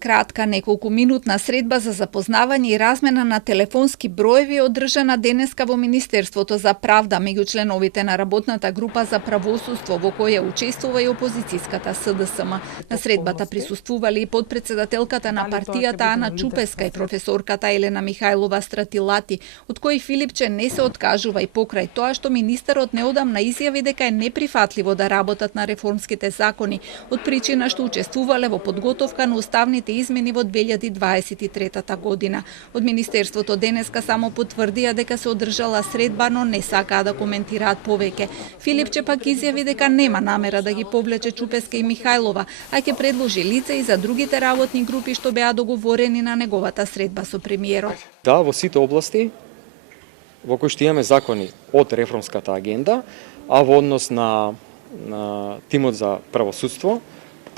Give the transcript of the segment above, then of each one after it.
Кратка неколкуминутна средба за запознавање и размена на телефонски броеви одржана денеска во Министерството за правда меѓу членовите на работната група за правосудство во која учествува и опозицијската СДСМ. На средбата присуствували и подпредседателката на партијата Ана Чупеска и професорката Елена Михајлова Стратилати, од кои Филипче не се откажува и покрај тоа што министерот неодамна изјави дека е неприфатливо да работат на реформските закони, од причина што учествувале во подготовка на уставните измени во 2023 година. Од Министерството денеска само потврдија дека се одржала средба, но не сакаа да коментираат повеќе. Филипче пак изјави дека нема намера да ги повлече Чупеска и Михајлова, а ќе предложи лица и за другите работни групи што беа договорени на неговата средба со премиерот. Да, во сите области во кои што имаме закони од реформската агенда, а во однос на тимот за правосудство,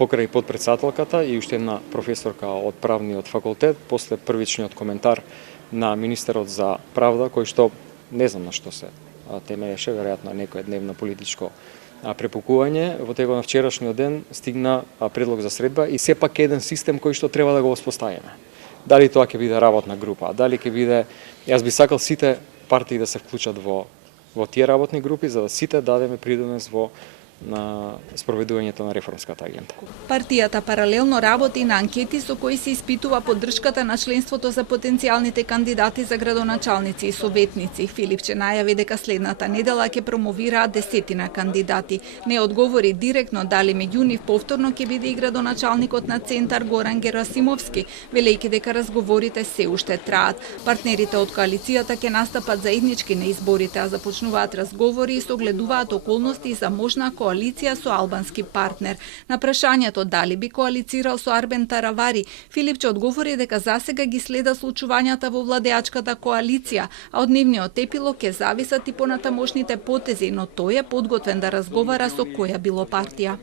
покрај подпредседателката и уште една професорка од правниот факултет, после првичниот коментар на министерот за правда, кој што не знам на што се темееше, веројатно некое дневно политичко препукување, во текот на вчерашниот ден стигна предлог за средба и сепак еден систем кој што треба да го воспоставиме. Дали тоа ќе биде работна група, дали ќе биде, јас би сакал сите партии да се вклучат во тие работни групи, за да сите дадеме придонес во на спроведувањето на реформската агенда. Партијата паралелно работи на анкети со кои се испитува поддршката на членството за потенцијалните кандидати за градоначалници и советници. Филипче најави дека следната недела ќе промовираат 10 кандидати. Не одговори директно дали меѓу нив повторно ќе биде и градоначалникот на Центар Горан Герасимовски, велејќи дека разговорите се уште траат. Партнерите од коалицијата ќе настапат заеднички на изборите, а започнуваат разговори и согледуваат околности за можна коалиција со албански партнер. На прашањето дали би коалицирал со Арбен Таравари, Филипче одговори дека засега ги следа случувањата во владеачката коалиција, а од нивниот епилог ќе зависат и понатамошните потези, но тој е подготвен да разговара со која било партија.